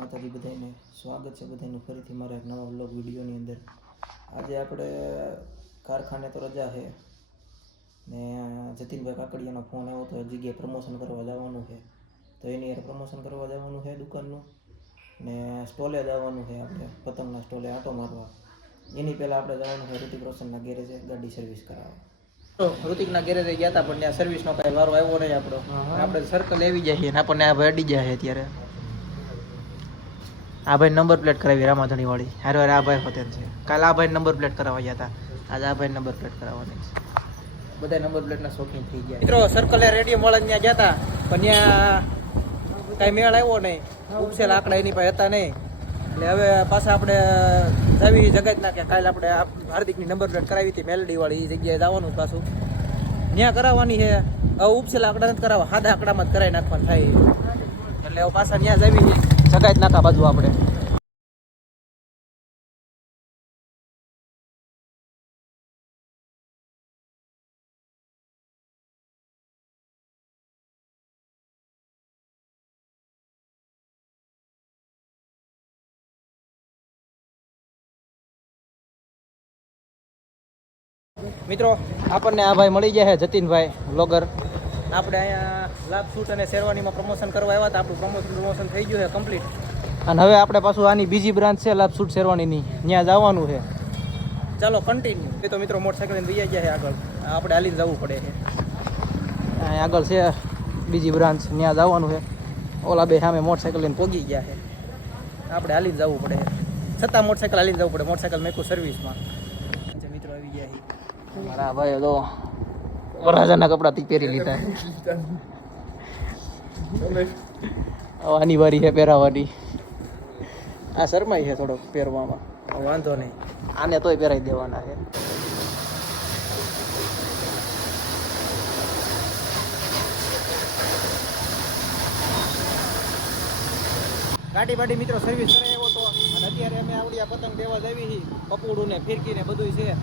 માતાજી બધાને સ્વાગત છે બધાનું ફરીથી મારા એક નવા વ્લોગ વિડીયોની અંદર. આજે આપણે કારખાને તો રજા છે ને જતીનભાઈ કાકડિયાનો ફોન આવ્યો તો જગ્યાએ પ્રમોશન કરવા જવાનું છે, તો એની યાર પ્રમોશન કરવા જવાનું છે દુકાનનું ને સ્ટોલે જવાનું છે, આપણે પતંગના સ્ટોલે આંટો મારવા. એની પહેલાં આપણે જવાનું છે ઋતિક રોશનના ગેરેજે ગાડી સર્વિસ કરાવવા. ઋતિકના ગેરેજે ગયા હતા પણ ત્યાં સર્વિસનો કાંઈ વારો આવ્યો નહીં આપણો. આપણે સર્કલ આવી જઈએ ને આપણને આ ભાઈ અડી જાય અત્યારે. આ ભાઈ નંબર પ્લેટ કરાવી રામાધણી વાળી હારે હારે આ ભાઈ હોતે છે. કાલે આ ભાઈ નંબર પ્લેટ કરાવવા ગયા હતા, આજે આ ભાઈ નંબર પ્લેટ કરાવવાની છે. બધા નંબર પ્લેટના શોખીન થઈ ગયા મિત્રો. સર્કલે રેડિયમ વાળા ત્યાં ગયા હતા પણ ત્યાં કાંઈ મેળ આવ્યો નહીં, ઉપસેલ આંકડા એની પાસે હતા નહીં. એટલે હવે પાછા આપણે જાવી જગાત ના કે કાલે આપણે હાર્દિકની નંબર પ્લેટ કરાવી હતી મેલડી વાળી, એ જગ્યાએ જવાનું પાછું ત્યાં કરાવવાની છે. હવે ઉપસેલ આંકડા નથી કરાવવા, સાદા આંકડામાં જ કરાવી નાખવાનું થાય. એટલે હવે પાછા ત્યાં જાવી જગાત નાખા બાજુ આપણે. મિત્રો આપણને આ ભાઈ મળી ગયા છે જતીનભાઈ બ્લોગર. આપણે અહીંયા લાભ સૂટ અને શેરવાનીમાં પ્રમોશન કરવા આવ્યા હતા. આપણું પ્રમોશન થઈ ગયું છે કમ્પ્લીટ અને હવે આપણે પાછું આની બીજી બ્રાન્ચ છે લાભ સૂટ શેરવાનીની, ત્યાં જવાનું છે. ચાલો કન્ટિન્યુ. એ તો મિત્રો મોટરસાઇકલ લઈને વૈયા ગયા છે આગળ, આપણે હાલીને જવું પડે છે. આગળ છે બીજી બ્રાન્ચ, ત્યાં જવાનું છે. ઓલા બે સામે મોટરસાઇકલ લઈને પોગી ગયા છે, આપણે હાલીને જવું પડે છે. છતાં મોટરસાઇકલ હાલીને જવું પડે, મોટરસાઇકલ મેકું સર્વિસમાં. મિત્રો આવી ગયા છે મારા ભાઈ. તો વરરાજાના કપડા તી પહેરી લીધા. આની વારી છે પહેરાવાની. આ શરમાઈ છે થોડોક પહેરવામાં, વાંધો નહીં, આને તોય પહેરાવી દેવાના છે. ગાડી બાડી મિત્રો સર્વિસ કરાવી આવ્યો તો અને અત્યારે અમે આવડી આ પતંગ દેવા જ આવી પપુડું ને ફિરકી ને બધું છે.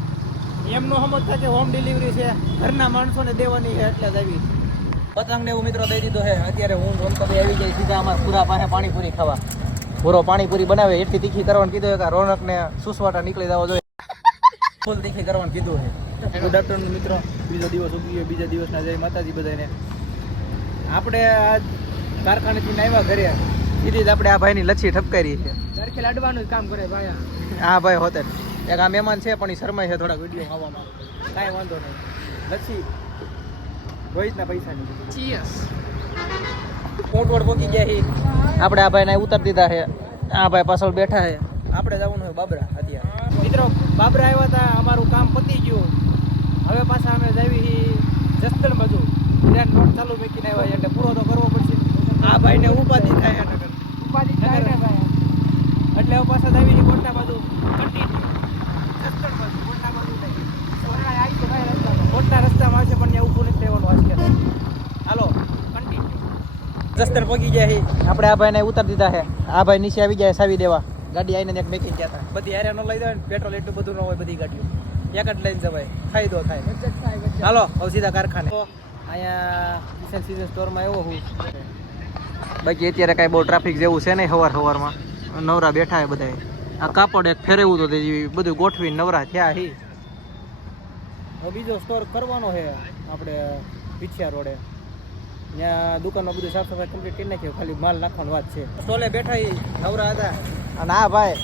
એમનો સમજતા કે હોમ ડિલિવરી છે, ઘરના માણસોને દેવાની છે એટલે જ આવી પતંગ ને એવું મિત્રો દઈ દીધો છે. અત્યારે હું રોનકભાઈ આવી જાય સીધા અમારા પૂરા પાસે પાણીપુરી ખાવા. પૂરો પાણીપુરી બનાવે એટલી તીખી કરવાનું કીધું છે કે રોનકને સુસવાટા નીકળી જવો જોઈએ, ફૂલ તીખી કરવાનું કીધું છે. ગુડ આફ્ટરનૂન મિત્રો, બીજો દિવસ ઉગી ગયો. બીજા દિવસના જય માતાજી બધાને. આપણે આ કારખાનેથી આવ્યા ઘરે સીધી જ આપણે આ ભાઈની લચ્છી ઠપકારી છે. સરખે લાડવાનું જ કામ કરે ભાઈ. હા ભાઈ હોતે એક આ મહેમાન છે પણ એ શરમાય છે થોડા વિડીયો આવવામાં. કાંઈ વાંધો નહીં, લચ્છી રોહિતના પૈસાની. ચીયર્સ. કોટવડ પોકી ગયા છે આપણે. આ ભાઈને ઉતારી દીધા છે. આ ભાઈ પાછળ બેઠા છે. આપણે જવાનું હોય બાબરા. અત્યારે મિત્રો બાબરા આવ્યા હતા, અમારું કામ પતી ગયું. હવે પાછા અમે જાવી જસદણ બાજુ ત્યાં નોટ ચાલુ મૂકીને આવ્યા એટલે પૂરો તો કરવો પડશે. આ ભાઈને ઉપાધિ થાય ઉપાધિ થાય ને ભાઈ, એટલે હવે પાછા જાવી કોટના બાજુ કન્ટિન્યુ જસદણ બાજુ કોટના બાજુ કોટના રસ્તામાં આવશે પણ ત્યાં ઊભું નથી રહેવાનું આજકાલ. હાલો કન્ટિન્યુ. જસદણ પહોંચી ગયા છે આપણે. આ ભાઈને ઉતારી દીધા છે. આ ભાઈ નીચે આવી જાય સાવી દેવા. ગાડી આવીને એક મેકિંગ ગયા હતા. બધી હારે ન લઈ જાય ને, પેટ્રોલ એટલું બધું ન હોય બધી ગાડીઓ, એક જ લઈને જવાય, ફાયદો થાય. હાલો હવે સીધા કારખાને. અહીંયા કિશન સીઝન સ્ટોરમાં આવ્યો હું. બાકી અત્યારે કાંઈ બહુ ટ્રાફિક જેવું છે નહીં. સવારમાં નવરા બેઠા છે બધા. આ કાપડ એક ફેરવ્યું તો તે બધું ગોઠવીને નવરા થયા હી. હવે બીજો સ્ટોર કરવાનો છે આપણે પીછિયા રોડે. ત્યાં દુકાનમાં બધું સાફ સફાઈ કમ્પ્લીટ કરી નાખ્યું, ખાલી માલ નાખવાની વાત છે. સ્ટોલે બેઠા એ નવરા હતા અને આ ભાઈ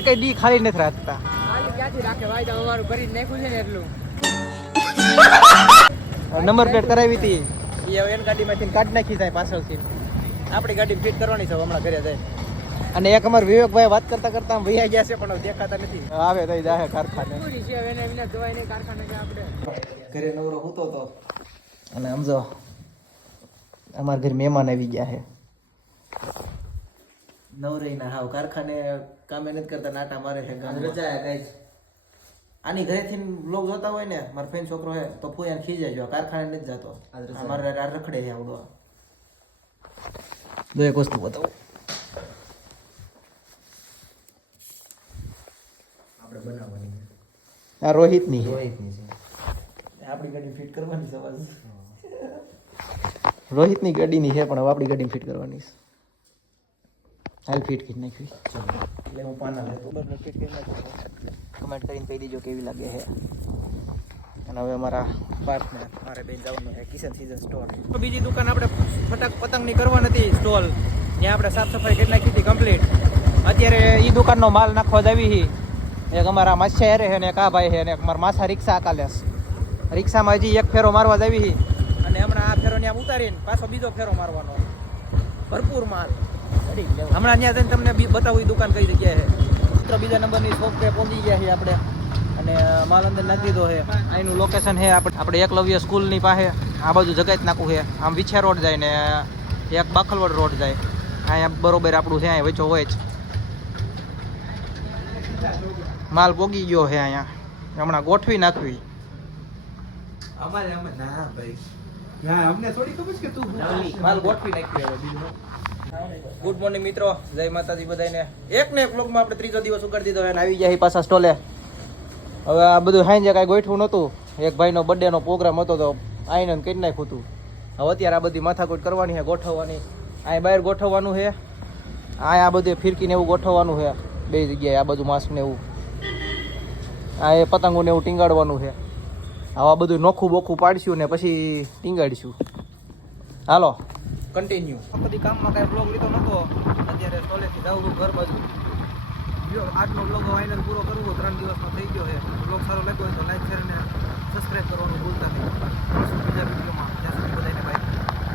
એકય દી ખાલી નથી રાખતા. ક્યાંથી રાખે ભાઈ, તો અમારું કરી નાખ્યું છે ને એટલું. નંબર પ્લેટ કરાવી હતી એ હવે એની ગાડીમાંથી કાઢી નાખી જાય પાછળથી. આપણી ગાડી ફિટ કરવાની છે હમણાં ઘરે જાય. અને એક અમાર વિવેકભાઈ વાત કરતા કરતા ભૈયા ગયા છે પણ દેખાતા નથી. આવે તો જાહે કારખાને. ઘરે નવરો હોતો તો અને સમજો અમારા ઘરે મહેમાન આવી ગયા છે. નવરી ના હાવ કારખાને કામે નથી કરતા, નાટા મારે છે. રજા ગાઈસ. આની ઘરેથી બ્લોગ જોતા હોય ને મારો ફ્રેન્ડ છોકરો હે તો ફોયાને ખીજાય જો કારખાને નથી જતો. અમારે રખડે છે આવડો. દો એક વસ્તુ બતાવો આપણે બનાવવાની. આ રોહિતની છે. આપણી ગાડી ફિટ કરવાની છે. રોહિતની ગાડીની છે પણ હવે આપણી ગાડી ફિટ કરવાની છે. હાલ ફિટ કરી નાખી એટલે હું પાના લેતો બરાબર ફિટ કરી નાખું કમેન્ટ કરીને કહી દીજો કેવી લાગે છે અને હવે અમારા પાર્ટનર મારે બેન જવાનું છે કિશન સીઝન સ્ટોર તો બીજી દુકાન આપણે ફટાક પતંગની કરવા નથી સ્ટોલ ત્યાં આપણે સાફ સફાઈ કરી નાખી હતી કમ્પ્લીટ અત્યારે એ દુકાનનો માલ નાખવા જ આવી એક અમારા માછા છે ને એક આ ભાઈ છે ને અમારા માછા રિક્ષા આકાલેસ રિક્ષામાં હજી એક ફેરો મારવા જ આવી અને હમણાં આ ફેરો ત્યાં ઉતારીને પાછો બીજો ફેરો મારવાનો ભરપૂર માલ હમણાં ત્યાં જઈને તમને બતાવું દુકાન કઈ જગ્યાએ છે મિત્રો બીજા નંબરની શોપ પે પહોંચી ગયા છીએ આપણે અને માલ અંદર નાખી દીધો છે અહીંનું લોકેશન છે આપણે એકલવ્ય સ્કૂલની પાસે આ બાજુ જગાત નાખવું છે આમ વિછા રોડ જાય ને એક બાખલવડ રોડ જાય અહીંયા બરોબર આપણું છે અહીંયા વચ્ચો હોય જ માલ પોગી ગયો છે અહીંયા હમણાં ગોઠવી નાખવી ના ભાઈ અમને થોડી ખબર છે કે તું માલ ગોઠવી નાખવી હવે બીજું ગુડ મોર્નિંગ મિત્રો જય માતાજી બધાને એક ને એક વ્લોગમાં આપણે ત્રીજો દિવસ ઉગાડી દીધો અને આવી ગયા પાછા સ્ટોલે હવે આ બધું હાઈ કાંઈ ગોઠવું નહોતું એક ભાઈનો બર્થડેનો પ્રોગ્રામ હતો તો આઈને કરી નાખ્યું હતું હવે અત્યારે આ બધી માથાકૂટ કરવાની છે ગોઠવવાની અહીં બહાર ગોઠવવાનું છે આ બધે ફિરકીને એવું ગોઠવવાનું છે બે જગ્યાએ આ બધું માસ્ક ને એવું આ એ પતંગોને એવું ટીંગાડવાનું છે આવા બધું નોખું બોખું પાડશું ને પછી ટીંગાડીશું હાલો કન્ટિન્યુ બધી કામમાં કાંઈ બ્લોગ લીધો નહોતો અત્યારે સ્ટોલેથી જવું ઘર બાજુ આજનો બ્લોગ ફાઇનલ પૂરો કરવો 3 દિવસમાં થઈ ગયો છે બ્લોગ સારો લાગ્યો હોય તો લાઈક શેર અને સબસ્ક્રાઈબ કરવાનું ભૂલતા નહીં બીજા વિડીયોમાં